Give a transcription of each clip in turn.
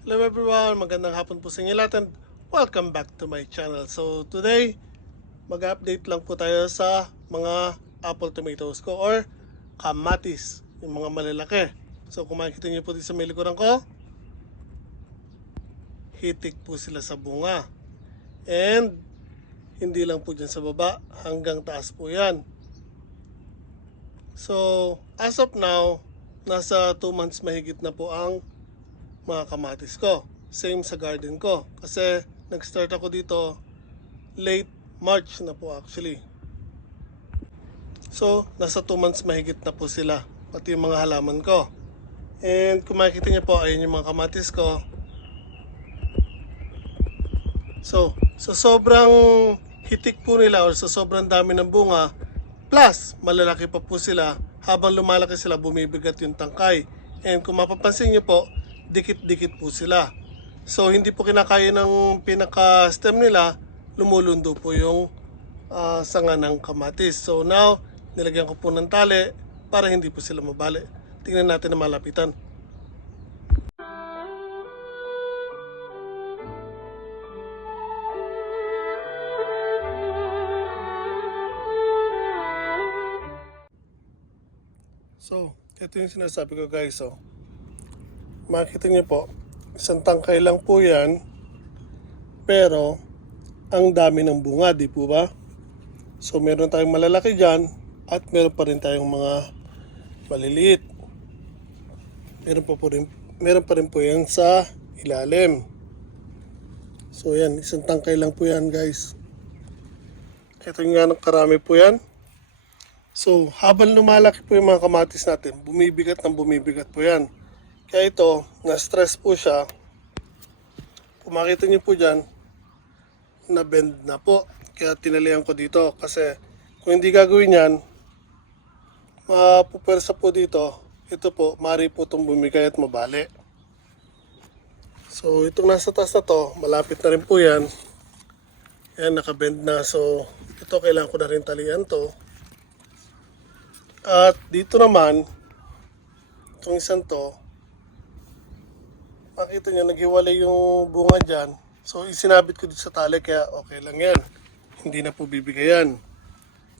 Hello everyone, magandang hapon po sa inyo lahat and welcome back to my channel. So today, mag-update lang po tayo sa mga apple tomatoes ko or kamatis, yung mga malalaki. So kung makikita nyo po dito sa may likuran ko, hitik po sila sa bunga. And hindi lang po dyan sa baba, hanggang taas po yan. So as of now, nasa 2 months mahigit na po ang mga kamatis ko. Same sa garden ko. Kasi nag-start ako dito late March na po actually. So, nasa 2 months mahigit na po sila. Pati yung mga halaman ko. And kung makikita niyo po, ayun yung mga kamatis ko. So, sa sobrang hitik po nila or sa sobrang dami ng bunga, plus malalaki pa po sila, habang lumalaki sila bumibigat yung tangkay. And kung mapapansin niyo po, dikit-dikit po sila. So hindi po kinakaya ng pinaka-stem nila, lumulundo po yung sanga ng kamatis. So now, nilagyan ko po ng tali para hindi po sila mabali. Tingnan natin na malapitan. So, ito yung sinasabi ko guys. So, makikita niyo po, isang tangkay lang po yan, pero ang dami ng bunga, di po ba? So, meron tayong malalaki dyan at meron pa rin tayong mga maliliit. Meron pa rin po yan sa ilalim. So, yan, isang tangkay lang po yan guys. Ito nga ng karami po yan. So, habang lumalaki po yung mga kamatis natin, bumibigat po yan. Kaya ito, na-stress po siya. Kung makita niyo po dyan, na-bend na po. Kaya tinalihan ko dito. Kasi kung hindi gagawin yan, mapupwersa po dito. Ito po, mari po itong bumigay at mabali. So, itong nasa taas na to, malapit na rin po yan. Yan, naka-bend na. So, ito kailangan ko na rin talian to. At dito naman, itong isang to, makita nyo, naghiwalay yung bunga dyan. So, isinabit ko dito sa tali, kaya okay lang yan. Hindi na po bibigayan.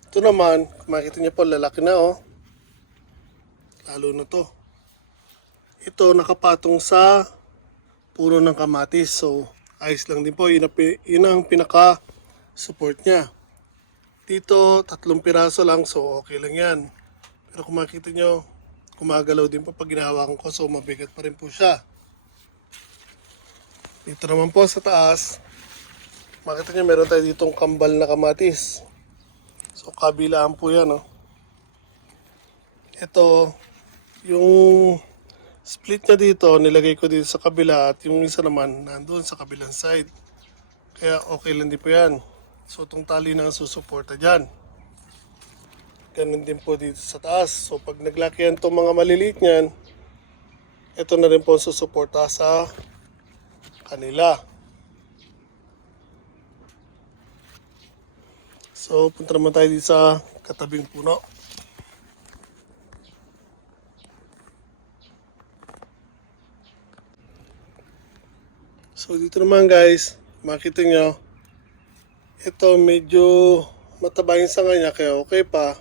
Ito naman, kung makita nyo po, lalaki na oh. Lalo na to. Ito, nakapatong sa puno ng kamatis. So, ayos lang din po. Yun ang pinaka-support niya. Dito, 3 piraso lang. So, okay lang yan. Pero kung makita nyo, gumagalaw din po pag ginahawakan ko. So, mabigat pa rin po siya. Dito naman po sa taas, makita nyo meron tayo ditong kambal na kamatis. So kabilaan po yan. Oh. Ito, yung split niya dito, nilagay ko dito sa kabila at yung isa naman nandun sa kabilang side. Kaya okay lang din po yan. So itong tali na susuporta dyan. Ganun din po dito sa taas. So pag naglaki yan itong mga maliliit niyan, ito na rin po susuporta sa kanila. So, punta naman tayo dito sa katabing puno. So, dito naman guys, makita nyo, ito medyo mataba yung sanga niya, kaya okay pa.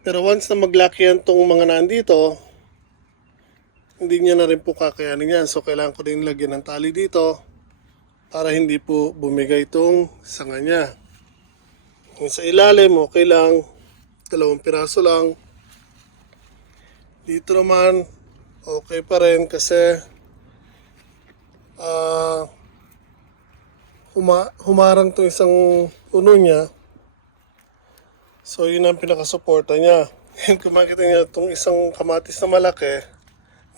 Pero once na maglaki yan itong mga nandito, hindi niya na rin po kakayanin yan. So, kailangan ko din lagyan ng tali dito para hindi po bumigay itong sanga niya. Yung sa ilalim, okay lang. 2 piraso lang. Dito naman, okay pa rin kasi humarang itong isang puno niya. So, yun ang pinakasuporta niya. Kung makita niya itong isang kamatis na malaki,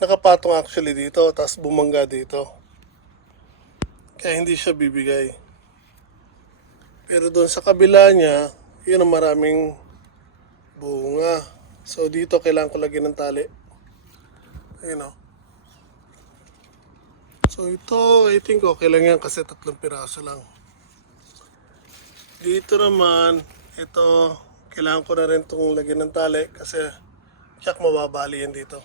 nakapatong actually dito, tapos bumangga dito. Kaya hindi siya bibigay. Pero doon sa kabila niya, yun ang maraming bunga. So dito kailangan ko lagyan ng tali. Ayun o. So ito, I think okay lang yan kasi 3 piraso lang. Dito naman, ito, kailangan ko na rin itong lagyan ng tali kasi tiyak mababali yan dito.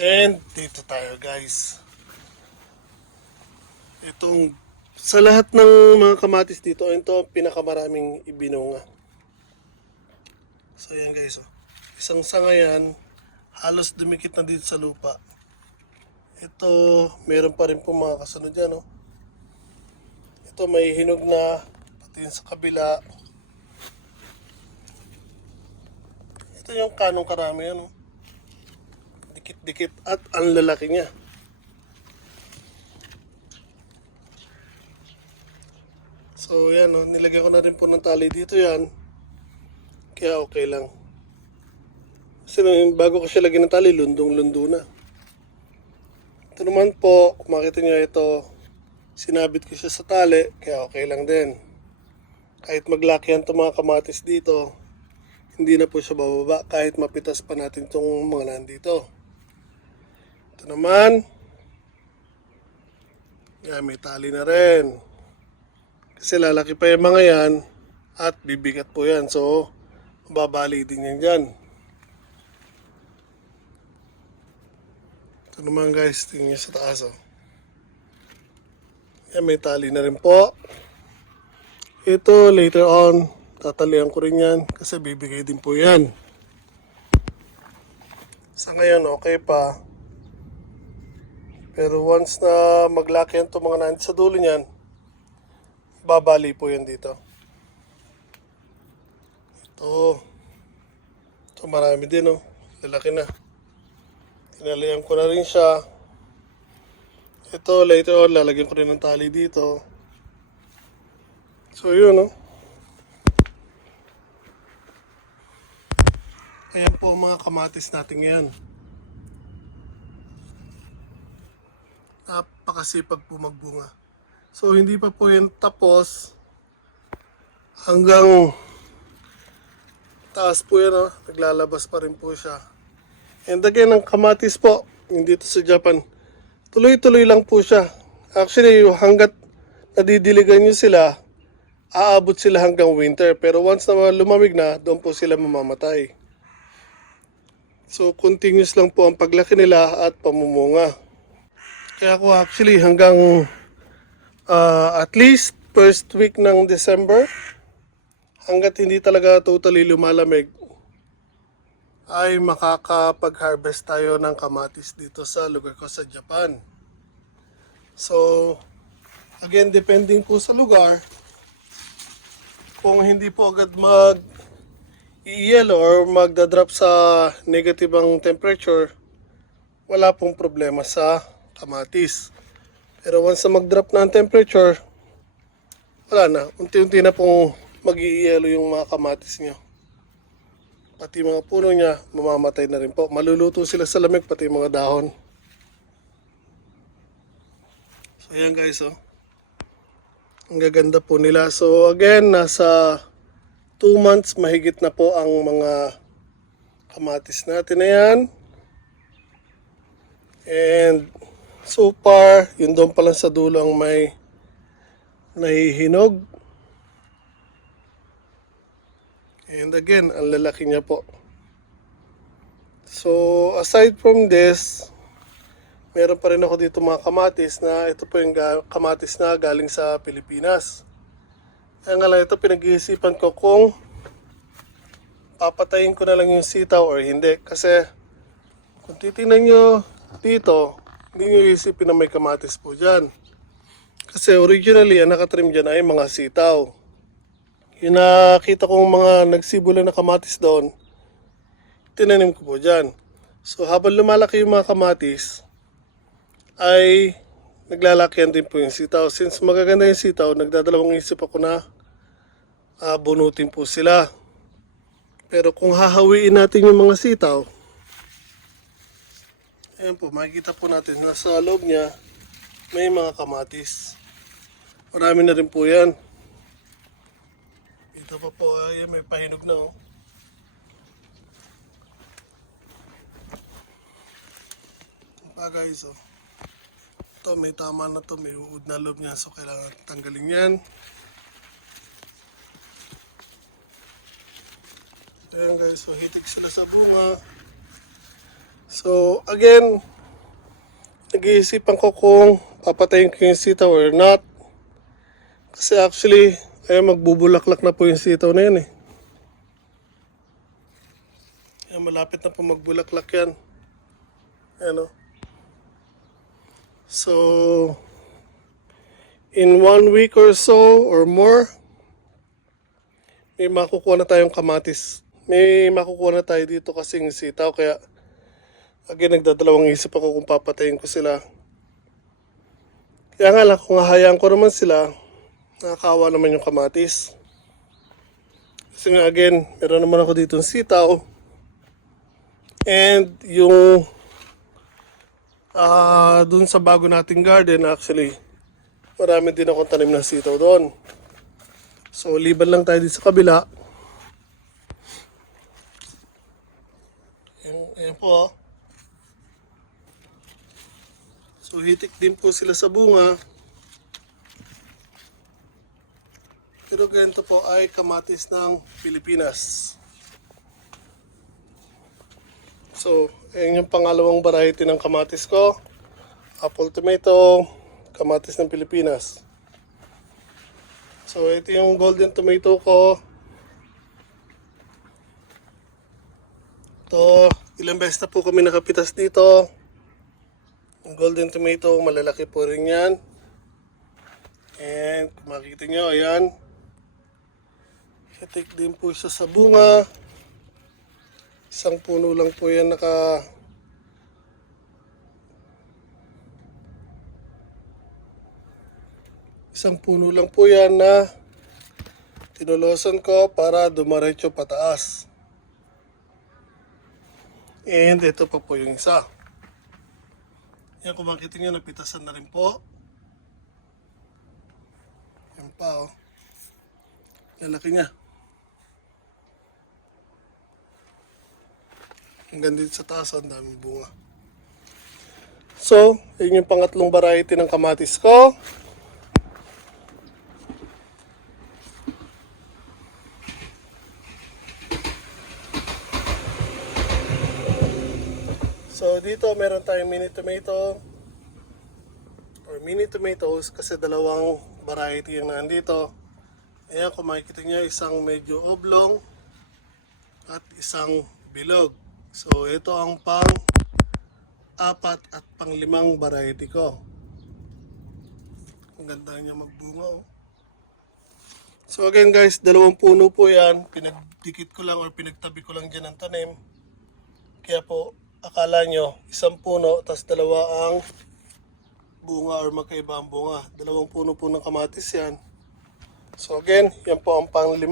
And dito tayo guys. Itong sa lahat ng mga kamatis dito, ito ang pinakamaraming ibinunga. So yan guys, oh. Isang sanga yan, halos dumikit na dito sa lupa. Ito, meron pa rin po mga kasunod yan, oh. Ito may hinog na, pati yun sa kabila. Ito yung kanong karami yan, oh. Dikit-dikit at ang lalaki niya. So yan, oh, nilagyan ko na rin po ng tali dito yan. Kaya okay lang. Kasi bago ko siya lagyan ng tali, lundong-lundo na. Ito naman po, kung makita nyo ito, sinabit ko siya sa tali, kaya okay lang din. Kahit maglakihan itong mga kamatis dito, hindi na po siya bababa kahit mapitas pa natin itong mga nandito. Ito naman, yan, may tali na rin. Kasi lalaki pa yung mga yan at bibigat po yan. So, mababali din yan dyan. Ito naman guys, tingnan nyo sa taas. Oh. Yan, may tali na rin po. Ito, later on, tatalian ko rin yan kasi bibigay din po yan. Sa ngayon, okay pa. Pero once na maglaki yan itong mga nandito sa dulo niyan, babali po yan dito. Ito marami din, oh. Lalaki na. Tinalian ko na rin siya. Ito, later on, lalagyan ko rin ng tali dito. So, yun, oh. Ayan po mga kamatis natin ngayon. Napakasipag po magbunga. So, hindi pa po yan tapos. Hanggang taas po yan, oh. Naglalabas pa rin po siya. And again, ang kamatis po, hindi dito sa Japan, tuloy-tuloy lang po siya. Actually, hanggat nadidiligan nyo sila, aabot sila hanggang winter. Pero once na lumamig na, doon po sila mamamatay. So, continuous lang po ang paglaki nila at pamumunga. Kaya ako actually hanggang at least first week ng December, hanggat hindi talaga totally lumalamig, ay makakapag-harvest tayo ng kamatis dito sa lugar ko sa Japan. So, again, depending po sa lugar, kung hindi po agad mag-i-yellow or magdadrop sa negative ang temperature, wala pong problema sa kamatis. Pero once na mag-drop na ang temperature, wala na. Unti-unti na pong mag-i-yellow yung mga kamatis nyo. Pati mga puno niya, mamamatay na rin po. Maluluto sila sa lamig, pati mga dahon. So, ayan guys, oh. Ang gaganda po nila. So, again, nasa 2 months mahigit na po ang mga kamatis natin na yan. And, so far, yun doon pa lang sa dulo ang may nahihinog. And again, ang lalaki niya po. So, aside from this, meron pa rin ako dito mga kamatis na ito po yung kamatis na galing sa Pilipinas. Kaya nga lang ito, pinag-iisipan ko kung papatayin ko na lang yung sitaw or hindi. Kasi, kung titingnan nyo dito, hindi nyo isipin na may kamatis po dyan. Kasi originally, ang nakatrim dyan ay mga sitaw. Yung nakita kong mga nagsibulan na kamatis doon, tinanim ko po dyan. So habang lumalaki yung mga kamatis, ay naglalakihan din po yung sitaw. Since magaganda yung sitaw, nagdadalawang isip ako na bunutin po sila. Pero kung hahawiin natin yung mga sitaw, ayan po, makikita po natin nasa loob niya may mga kamatis. Marami na rin po yan. Ito pa po, ay may pahinog na, oh. Guys, oh. Ito, may tama na to, may uod na loob niya, so kailangan tanggalin yan. Ayan guys, so hitik sila sa bunga. So again, nag-iisipan ko kung papatayin ko yung sitaw or not. Kasi actually, ay magbubulaklak na po yung sitaw na yan eh. Ayan, malapit na po magbulaklak yan. Ano? So, in 1 week or so or more, may makukuha na tayong kamatis. May makukuha na tayo dito kasing sitaw. Kaya, again, nagdadalawang isip ako kung papatayin ko sila. Kaya nga lang, kung hahayaan ko naman sila, nakakawa naman yung kamatis. Kasi nga again, meron naman ako dito ng sitaw. And yung dun sa bago nating garden, actually, marami din akong tanim ng sitaw doon. So, liban lang tayo dito sa kabila. Ayan po. Oh. So, hitik din po sila sa bunga. Pero ganito po ay kamatis ng Pilipinas. So, ayan yung pangalawang variety ng kamatis ko. Apple tomato, kamatis ng Pilipinas. So, ito yung golden tomato ko. Ito, ilang beses na po kami nakapitas dito. Yung golden tomato, malalaki po rin yan. And kung makikita nyo, ayan. Hitik din po siya sa bunga. Isang puno lang po yan Isang puno lang po yan na tinulosan ko para dumaretso pataas. And ito pa po yung isa. Yan, kung makikita nyo, napitasan na rin po. Yan pa oh. Yan laki niya. Hanggang dito sa taas, ang daming bunga. So, yun yung pangatlong variety ng kamatis ko. So, dito meron tayong mini tomato or mini tomatoes kasi dalawang variety yung nandito. Ayan, kung makikita nyo, isang medyo oblong at isang bilog. So, ito ang pang-4 at pang-5 variety ko. Ang ganda niya magbunga oh. So again guys, dalawang puno po yan. Pinagdikit ko lang or pinagtabi ko lang dyan ang tanim. Kaya po, akala nyo, isang puno, tas dalawa ang bunga or magkaiba ang bunga. Dalawang puno po ng kamatis yan. So again, yan po ang pang-5,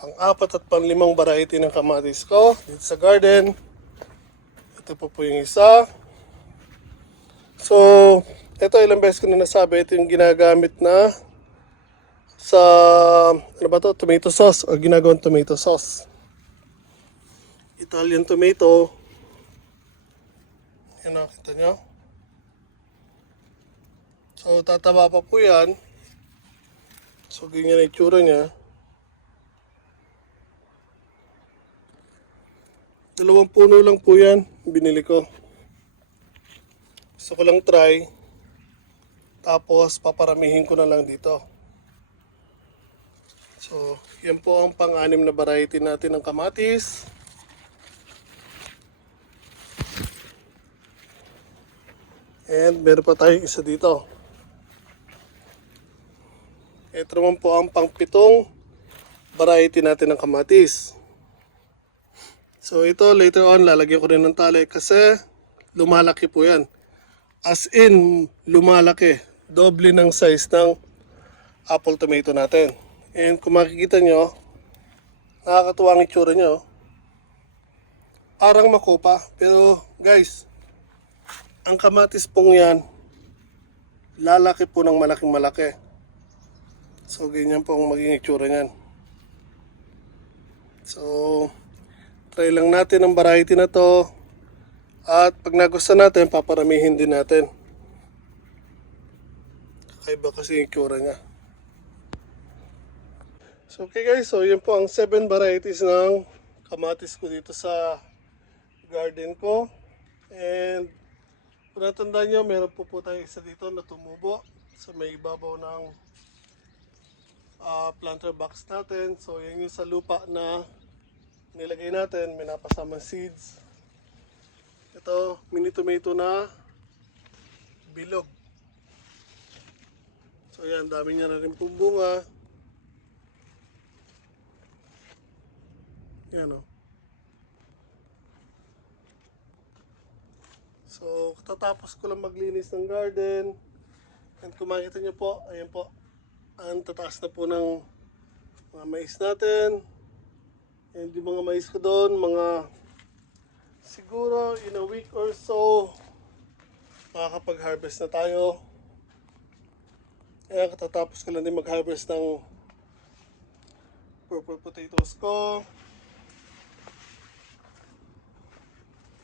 pang-4 at pang-5 variety ng kamatis ko dito sa garden. Ito po yung isa. So, ito ilang beses ko na nasabi, ito yung ginagamit na sa, ano ba to? Tomato sauce o ginagawang tomato sauce. Italian tomato. Yan, nakita nyo. So, tataba pa po yan. So, ganyan ang itsura niya. Dalawang puno lang po yan, binili ko. Gusto ko lang try. Tapos, paparamihin ko na lang dito. So, yan po ang pang-6 na variety natin ng kamatis. And meron pa tayong isa dito. Ito naman po ang pang-7 variety natin ng kamatis. So ito later on lalagyan ko rin ng tali kasi lumalaki po yan. As in lumalaki. Doble ng size ng apple tomato natin. And kung makikita nyo, nakakatuwa ang itsura nyo. Parang makopa. Pero guys, ang kamatis pong yan, lalaki po ng malaking malaki. So ganyan po ang maging itsura nyan. So, try lang natin ang variety na to. At pag nagustuhan natin, paparamihin din natin. Kakaiba kasi yung itsura niya. So okay guys, so yun po ang 7 varieties ng kamatis ko dito sa garden ko. And Kung natandaan nyo, meron po tayo isa dito na tumubo sa may ibabaw ng planter box natin. So yan yung sa lupa na nilagay natin, may napasamang seeds. Ito, mini tomato na bilog. So yan, dami niya na rin pong bunga. Yan o. So, tatapos ko lang maglinis ng garden. And kung makikita nyo po, ayan po, ang tataas na po ng mga mais natin. And yung mga mais ko doon, mga siguro in a week or so, makakapag-harvest na tayo. Kaya katatapos ko lang din mag-harvest ng purple potatoes ko.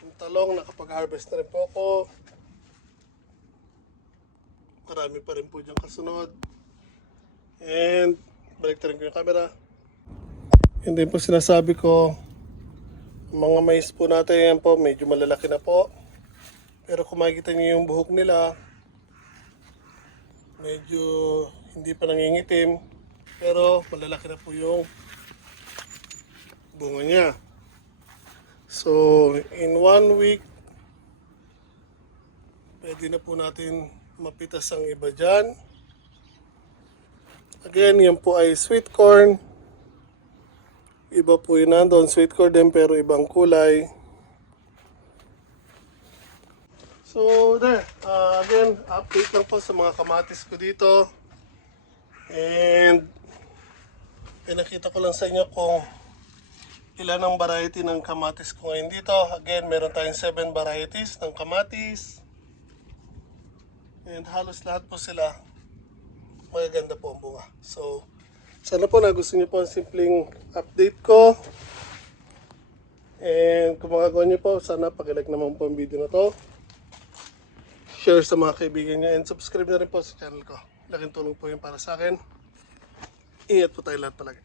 Yung talong, nakapag-harvest na rin po ako. Marami pa rin po dyan kasunod. And balik na rin ko yung camera. And then po sinasabi ko, mga mais po natin yan po, medyo malalaki na po. Pero kung makikita niyo yung buhok nila, medyo hindi pa nangingitim. Pero malalaki na po yung bunga niya. So, in 1 week, pwede na po natin mapitas ang iba dyan. Again, yan po ay sweet corn. Iba po yun nandun, sweet corn din pero ibang kulay. So, there. Again, update lang po sa mga kamatis ko dito. And, pinakita ko lang sa inyo kung ilan ang variety ng kamatis ko ngayon dito. Again, meron tayong 7 varieties ng kamatis. And halos lahat po sila magaganda po ang bunga. So, sana po nagustuhan niyo po ang simpleng update ko. And kung magagawa niyo po, sana pag-like naman po ang video na to. Share sa mga kaibigan niyo and subscribe na rin po sa channel ko. Laking tulong po yun para sa akin. Ingat po tayo lahat palagi.